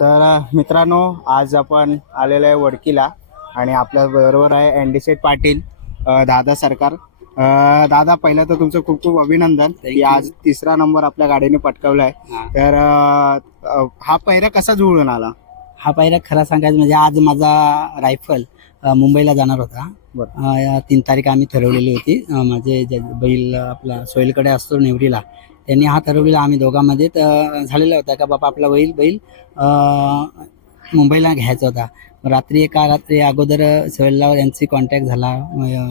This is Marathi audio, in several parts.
तर मित्रांनो आज आपण आलेलो आहे वडकीला आणि आपल्या बरोबर आहे अँडीसेट पाटील दादा सरकार. दादा पहिलं तर तुमचं खूप खूप अभिनंदन की आज तिसरा नंबर आपल्या गाडीने पटकावला आहे तर हा पहिरा कसा जुळून आला? हा पायरा खरा सांगायचं म्हणजे आज माझा रायफल मुंबईला जाणार होता. तीन तारीख आम्ही ठरवलेली होती. माझे बैल आपला सोयलकडे असतो नेवरीला त्यांनी हा ठरवलेला आम्ही दोघांमध्ये. तर झालेला होता का बाबा आपला बैल बैल मुंबईला घ्यायचा होता. रात्री एका रात्री अगोदर सोहेलला यांची कॉन्टॅक्ट झाला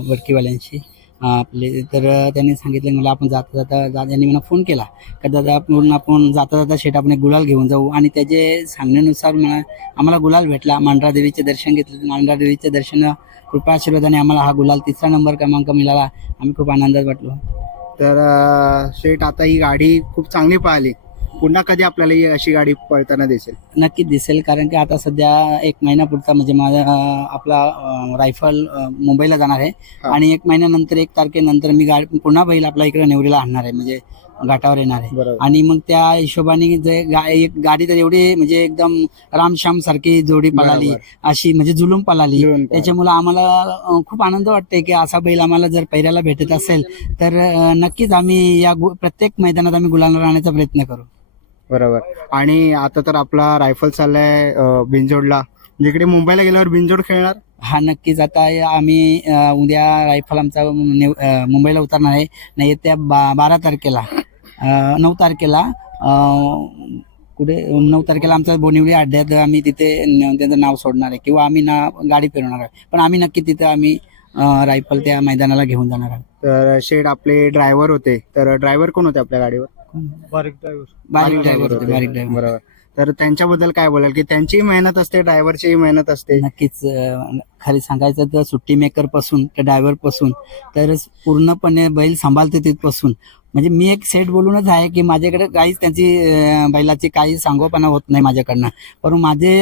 वडकीवाल्यांशी. आपले तर त्यांनी सांगितलं मला आपण जाता जाता जा त्यांनी मला फोन केला. का दादा पूर्ण आपण जाता जाता शेट आपण गुलाल घेऊन जाऊ. आणि त्याचे सांगण्यानुसार मला आम्हाला गुलाल भेटला. मांढरादेवीचे दर्शन घेतलं. मांढरा देवीचे दर्शन कृपा आशीर्वादाने आम्हाला हा गुलाल तिसरा नंबर क्रमांक मिळाला. आम्ही खूप आनंदात वाटलो. तर शेठ आता ही गाडी खूप चांगली पाहिली पुन्हा कधी आपल्याला ही अशी गाडी पळताना दिसेल? नक्कीच दिसेल कारण की आता सध्या एक महिना पुढचा म्हणजे माझा अं, आपला अं, रायफल अं, मुंबईला जाणार आहे. हा. आणि एक महिन्यानंतर एक तारखेनंतर मी गाडी पुन्हा बैल आपल्या इकडे नेवरीला आणणार आहे. म्हणजे घाटावर येणार आहे. बरोबर. आणि मग त्या हिशोबाने जे गा- एक गाडी तर एवढी म्हणजे एकदम रामश्याम सारखी जोडी पळाली. अशी म्हणजे जुलूम पळाली. त्याच्यामुळे आम्हाला अं, खूप आनंद वाटते की असा बैल आम्हाला जर पहिल्याला भेटत असेल तर अं, नक्कीच आम्ही या गु- प्रत्येक मैदानात आम्ही गुलाल राहण्याचा प्रयत्न करू. बरोबर. आणि आता तर आपला रायफल चाललाय अ, बिंजोडला जिकडे मुंबईला गेल्यावर बिंजोड खेळणार? हा नक्कीच. आता या- आम्ही अ, उद्या रायफल आमचा नेव- अ, मुंबईला उतरणार आहे. नाही येत्या बा बारा तारखेला. नऊ तारखेला अ, कुठे नऊ तारखेला आमचा बोनिवली अड्ड्यात आम्ही तिथे न- त्याचं नाव सोडणार आहे किंवा आम्ही ना गाडी फिरवणार आहे. पण आम्ही नक्की तिथे आम्ही रायफल त्या मैदानाला घेऊन जाणार आहोत. तर शेड आपले ड्रायव्हर होते. तर ड्रायव्हर कोण होते आपल्या गाडीवर? बारीक ड्रायव्हर. बारीक ड्रायव्हर होते बारीक ड्रायव्हर बरोबर. तर त्यांच्याबद्दल काय बोलाल? की त्यांचीही मेहनत असते ड्रायव्हरचीही मेहनत असते. नक्कीच खरी सांगायचं तर सुट्टी मेकरपासून तर ड्रायव्हरपासून तर पूर्णपणे बैल सांभाळते तिथपासून. म्हणजे मी एक सेट बोलूनच आहे की माझ्याकडे काहीच त्यांची बैलाची काही सांगोपणा होत नाही माझ्याकडनं. परंतु माझे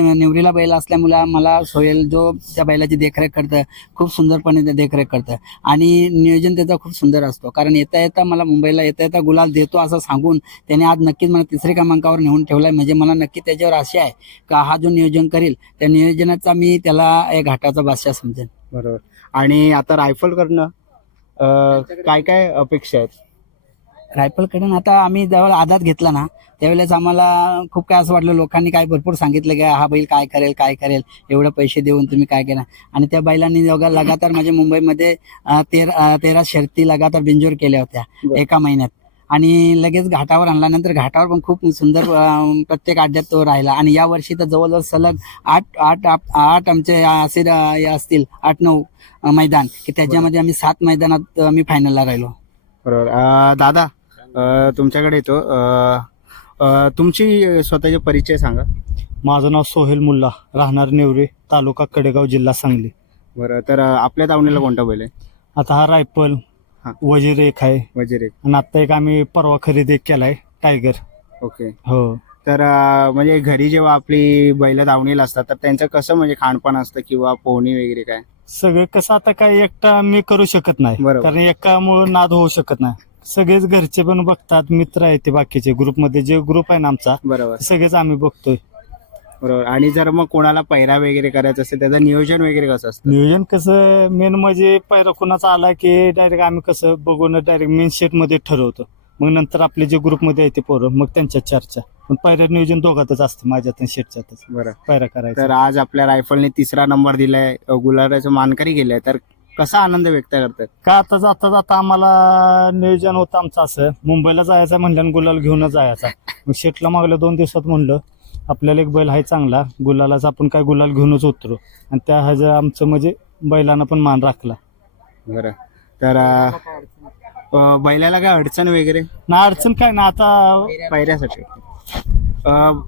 अं, निवडीला बैल असल्यामुळे मला सोयल जो त्या बैलाची देखरेख करतं खूप सुंदरपणे देखरेख करतं. आणि नियोजन त्याचा खूप सुंदर असतो. कारण येता येता मला मुंबईला येता येता गुलाल देतो असं सांगून त्याने आज नक्कीच मला तिसऱ्या क्रमांकावर नेऊन ठेवलाय. म्हणजे मला नक्की त्याच्यावर आशा आहे का हा जो नियोजन करेल त्या नियोजनाचा मी त्याला एक घाटाचा बादशाह समजेन. बरोबर. आणि आता रायफल करणं काय काय अपेक्षा आहेत? रायफलकडून आता आम्ही जेव्हा आधात घेतला ना त्यावेळेस आम्हाला खूप काय असं वाटलं लोकांनी काय भरपूर सांगितलं की हा बैल काय करेल काय करेल एवढं पैसे देऊन तुम्ही काय केलं. आणि त्या बैलांनी लगातार माझ्या मुंबईमध्ये तेरा तेरा शर्ती लगातार बिंजोर केल्या होत्या. एका महिन्यात. आणि लगेच घाटावर आणल्यानंतर घाटावर पण खूप सुंदर प्रत्येक अड्ड्यात तो राहिला. आणि या वर्षी तर जवळजवळ सलग आठ आठ आठ आठ आमचे असे असतील आठ नऊ मैदान. की त्याच्यामध्ये आम्ही सात मैदानात आम्ही फायनलला राहिलो. बरोबर. दादा तुमच्याकडे येतो. तुमची स्वतःचे परिचय सांगा. माझं नाव सोहेल मुल्ला. राहणार नेवरे तालुका कडेगाव जिल्हा सांगली. बरं तर आपल्या दावणीला कोणता बैल आहे? आता हा रायफल हा. वजीर एक आहे. वजीर एक आणि आता एक आम्ही परवा खरेदी एक केलाय टायगर. ओके. हो. तर अं, म्हणजे घरी जेव्हा आपली बैल दावणीला असतात तर त्यांचं कसं म्हणजे खाणपान असतं किंवा पोहणी वगैरे काय? सगळं कसं आता काय एकटा मी करू शकत नाही. बरोबर. कारण एकामुळे नाद होऊ शकत नाही. सगळेच घरचे पण बघतात मित्र आहेत ते बाकीचे. ग्रुपमध्ये जे ग्रुप आहे ना आमचा बरोबर. सगळेच आम्ही बघतोय. बरोबर. आणि जर मग कोणाला पैरा वगैरे करायचं असेल त्याचं नियोजन वगैरे कसं असतं? नियोजन कसं मेन म्हणजे पहिला कोणाचा आला की डायरेक्ट आम्ही कसं बघून डायरेक्ट मेन शेटमध्ये ठरवतो. मग नंतर आपले जे ग्रुपमध्ये आहे ते पोरं मग त्यांच्या चर्चा. पण पहिलं नियोजन दोघातच असतं माझ्यात आणि शेटच्यातच बरं. पायरा करायचा. तर आज आपल्या रायफलने तिसरा नंबर दिलाय गुलाबाचं मानकरी गेलाय तर कसा आनंद व्यक्त करतात? का आता जाता जाता आम्हाला नियोजन होतं आमचं असं मुंबईला जायचं म्हणलं गुलाल घेऊनच जायचा. मग शेटला मागल्या दोन दिवसात म्हणलं आपल्याला एक बैल आहे चांगला. गुलालाच आपण काय गुलाल घेऊनच उतरू. आणि त्या ह्याचं आमचं म्हणजे बैलानं पण मान राखला. बरं. तर अं, बैलाला काय अडचण वगैरे? ना अडचण काय ना आता पायऱ्यासाठी. अं,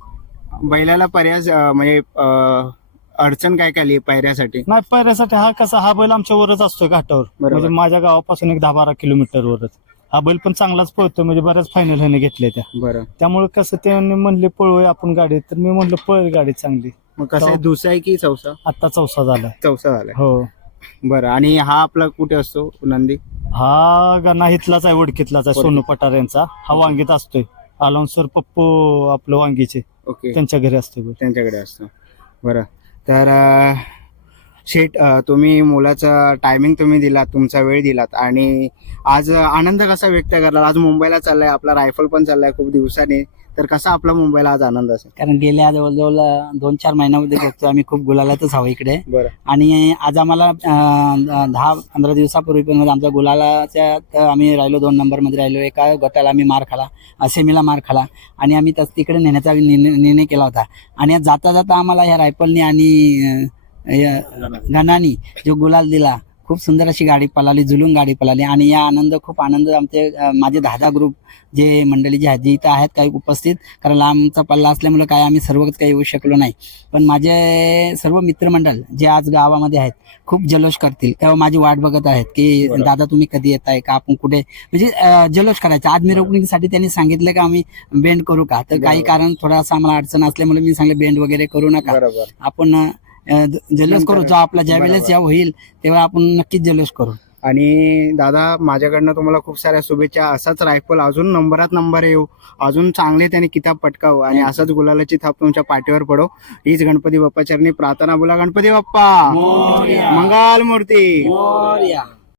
बैलाला पर्याय अं, म्हणजे अं, अडचण काय काय आली पायऱ्यासाठी? नाही पायऱ्यासाठी हा कसा हा बैल आमच्या वरच असतोय घाटावर. बरोबर. म्हणजे माझ्या गावापासून एक दहा बारा किलोमीटर वरच. हा बैल पण चांगलाच पळतो म्हणजे बऱ्याच फायनल ह्याने घेतल्या त्या. बरं. त्यामुळे कसं त्यांनी म्हणले पळवूया आपण गाडी. तर मी म्हणलं पळ गाडी चांगली. मग कसं आहे, दुसरा आहे की चौसा? आता चौसा झालाय चौसा झालाय हो. बरं आणि हा आपला कुठे असतो नंदी? हा गाणा इथलाच आहे ओळखीतलाच आहे सोनू पठार यांचा. हा वांगीत असतोय. अलाउन्सर पप्पू आपलं वांगीचे. ओके. त्यांच्या घरी असते बैल. त्यांच्याकडे असतो. बरं तर अं, शेट तुम्ही मुलाचं टायमिंग तुम्ही दिलात तुमचा वेळ दिलात आणि आज आनंद कसा व्यक्त करला? आज मुंबईला चाललाय आपला रायफल पण चाललाय खूप दिवसांनी. तर कसा आपला मुंबईला आज आनंद असेल? कारण गेल्या जवळजवळ दोन चार महिन्यामध्ये बघतो आम्ही खूप गुलालातच हवं इकडे. आणि आज आम्हाला दहा पंधरा दिवसापूर्वी पण आमच्या गुलालाच्या तर आम्ही राहिलो दोन नंबरमध्ये राहिलो. एका गटाला आम्ही मार खाला सेमीला मार खाला. आणि आम्ही तस तिकडे नेण्याचा निर्णय निर्णय केला होता. आणि आज जाता जाता आम्हाला ह्या रायफलने आणि गणानी जो गुलाल दिला खूप सुंदर अशी गाडी पळाली जुलून गाडी पळाली आणि या आनंद खूप आनंद आमचे माझे दहा ग्रुप जे मंडळी जी आहेत जी इथं आहेत काही उपस्थित. कारण लांबचा पल्ला असल्यामुळे काय आम्ही सर्वच काही येऊ शकलो नाही. पण माझे सर्व मित्रमंडळ जे आज गावामध्ये आहेत खूप जल्लोष करतील. तेव्हा माझी वाट बघत आहेत की. दादा तुम्ही कधी येत आहे का? आपण कुठे? म्हणजे अं, जल्लोष करायचा. आज मिरवणुकीसाठी त्यांनी सांगितलं का आम्ही बेंड करू का? तर काही. कारण थोडासा आम्हाला अडचण असल्यामुळे मी सांगले बेंड वगैरे करू नका. आपण जल्लोष करू. जो आपला ज्या वेळेस बरोबर. जेव्हा होईल तेव्हा आपण नक्कीच जल्लोष करू. आणि दादा माझ्याकडनं तुम्हाला खूप साऱ्या शुभेच्छा. असाच रायफल अजून नंबरात नंबर येऊ. अजून चांगले त्याने किताब पटकावू. आणि असाच गुलालाची थाप तुमच्या पाठीवर पडो. हीच गणपती बाप्पा चरणी प्रार्थना बोला गणपती बाप्पा. मंगल मूर्ती. मोरया.